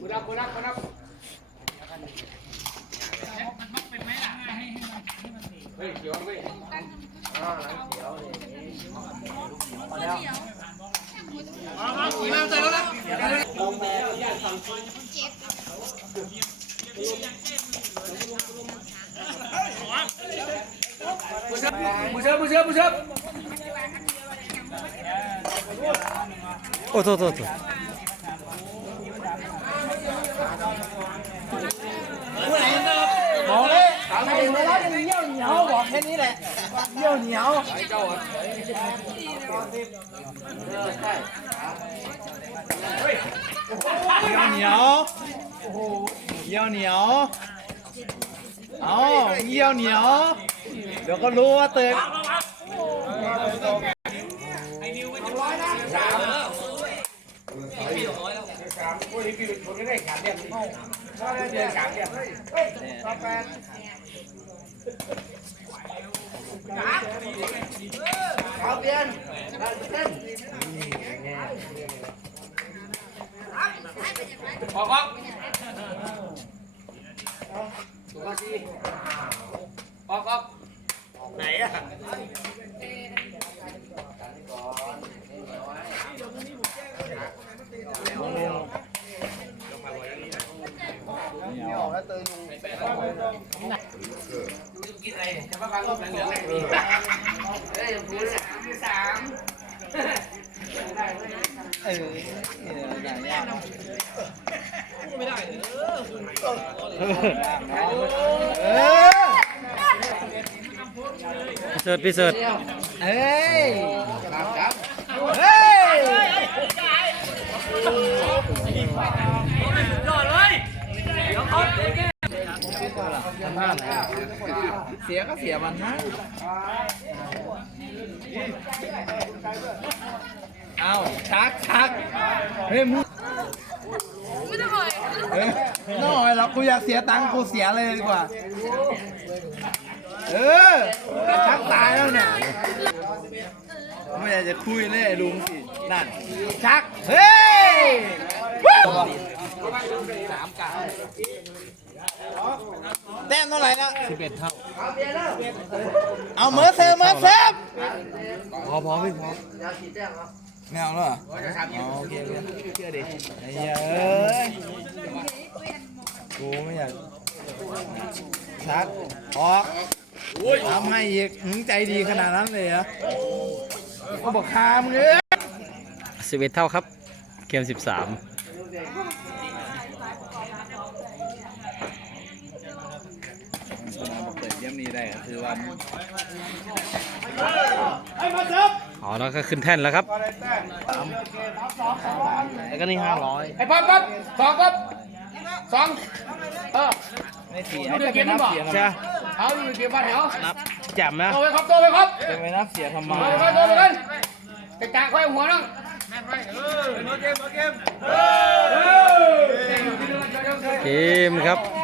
มือดับมือดับมือดับเฮ้ยเขียวเว้ยมือเชิบมือเชิบมือเชิบมือเชิบโอ้โทษโทษโทษบโอกเลย ทำเองแล้วจะเยี่ยวเหนียวบอกแค่นี้แหละเยี่ยวเหนียวไอ้เจ้าเยี่ยวเหนียวเยี่ยวเหนียวเอาเยี่ยวเหนียว เดี๋ยวก็รู้ว่าเตยสามคนนี้พี่เป็นคนก็ได้ขาดเดียวถ้าได้เดือนขาดเดียวเฮ้ยต่อแป เอาเปลี่ยนเต้นออกครับตัวก็ชีออกครับไหนอะกิ นอะไรจะมาฟังลูกเหลืองๆเลยนี่เฮ้ยพูดสามสามเออไหนอะไม่ได้เออพิเศษพิเศษเฮ้ย สียก็เสียมันนะเอาชักชักเฮ้ยมึงเฮ้ยน้อยเรากูอยากเสียตังค์กูเสียเลยดีกว่า เออชักตายแล้วเนี่ยไม่อยากจะคุยเลยไอ้ลุงสิ นั่น ชัก เฮ้ยแต้มเท่าไหร่นะสิบเอ็ดเท่า เอาเมอร์เซฟเมอร์เซฟพอพอไม่พอไม่เอาแล้วเหรออ๋อโอเคโอเคเชื่อดิไอ้เหี้ยเอ้ยกูไม่อยากชักออกทำให้อีกมึงใจดีขนาดนั้นเลยเหรอก็บอกคามงเอ้ยสิบเอ็ดเท่าครับ เกมสิบสาม เปิ ดเยี่ยมนี้ได้ก็คือว่าอ๋อแล้วก็ขึ้นแท่นแล้วครับแล้วก็นี่ห้าร้อยไอ้ป๊อปป๊อปสองป๊อปสองเออไม่เสียไม่ได้เก็บมันบอกเสียทำไมจ้ะเอาอยู่เก็บบ้านเหรอนับจับนะโตไปครับโตไปครับจะไปนับเสียทำไมโตไปโตไปกันจะจ่าค่อยหัวน้องเกมครับเ